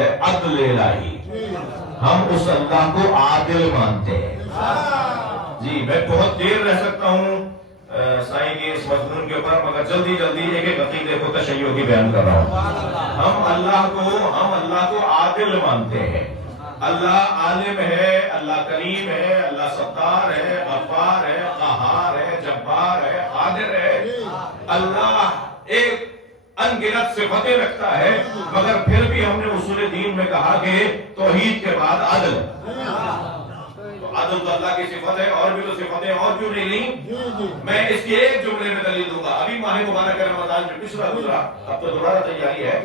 ہے عدل الہی، ہم اس اللہ کو عادل مانتے ہیں۔ جی میں بہت دیر رہ سکتا ہوں سائیں کے اس مضمون کے اوپر، مگر جلدی ایک ایک عقیدے کو تشیع کی بیان کر رہا ہوں۔ ہم اللہ کو عادل مانتے ہیں۔ اللہ عالم ہے، اللہ کریم ہے، اللہ ستار ہے، غفار ہے، قہار ہے، جبار ہے، قادر ہے۔ اللہ ایک ان گنت صفتیں رکھتا ہے، مگر پھر بھی ہم نے اصول دین میں کہا کہ توحید کے بعد عدل، تو عدل تو اللہ کی صفت ہے، اور بھی تو صفتیں اور کیوں نہیں لیں؟ میں اس کی ایک جملے میں دلیل دوں گا۔ ابھی ماہ مبارک رمضان جو پچھلا گزرا، اب تو دوبارہ تیاری ہے،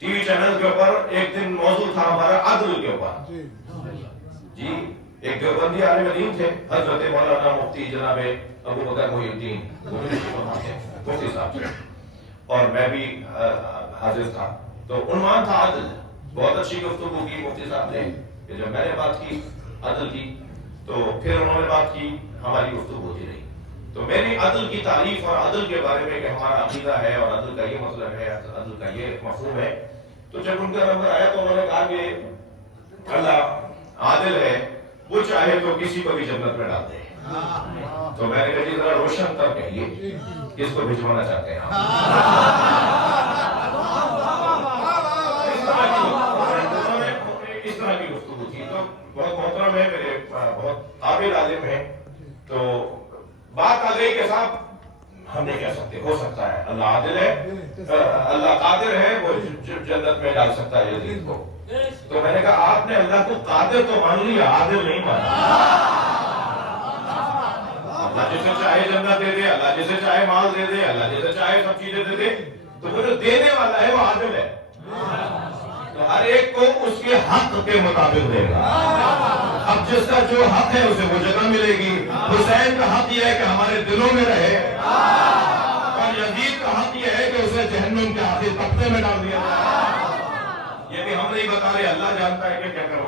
ٹی وی چینل کے اوپر ایک دن موضوع تھا ہمارا عدل کے اوپر۔ جی ایک دیوبندی عالم دین تھے حضرت مولانا مفتی جناب ابو بکر محی الدین مفتی صاحب تھے، اور میں بھی حاضر تھا، تو عنوان تھا عدل۔ بہت اچھی گفتگو کی مفتی صاحب نے، کہ جب میں نے بات کی عدل کی تو پھر انہوں نے بات کی، ہماری گفتگو ہوتی رہی۔ تو میری عدل کی تعریف اور عدل کے بارے میں کہ ہمارا عقیدہ ہے اور عدل کا یہ مطلب ہے، عدل کا یہ مفہوم ہے، تو جب ان کا نمبر آیا تو انہوں نے کہا کہ اللہ عادل ہے، وہ چاہے تو کسی کو بھی جنت میں ڈال دے۔ تو میں نے کہا جی ذرا روشن تر کہیے کس کو بھجوانا چاہتے ہیں آپ؟ اس طرح کی گفتگو تھی، تو بہت محترم ہے، میرے بہت قابل عالم ہے، تو بات آ گئی کہ صاحب ہم نہیں کہہ سکتے، ہو سکتا ہے اللہ عادل ہے، اللہ قادر ہے، وہ جنت میں ڈال سکتا ہے یزید کو۔ تو میں نے کہا آپ نے اللہ کو قادر تو مان لیا، عادل نہیں مانا۔ اللہ جسے چاہے جنت دے دے، اللہ جسے چاہے مال دے دے، اللہ جسے چاہے سب چیزیں دے دے، تو وہ جو دینے والا ہے وہ عادل ہے، تو ہر ایک کو اس کے حق کے مطابق دے گا۔ اب جس کا جو حق ہے اسے وہ جگہ ملے گی۔ حسین کا حق یہ ہے کہ ہمارے دلوں میں رہے، اور یزید کا حق یہ ہے کہ اسے جہنم کے آخر تختے میں ڈال دیا۔ یہ بھی ہم نہیں بتا رہے، اللہ جانتا ہے کہ کیا کرنا۔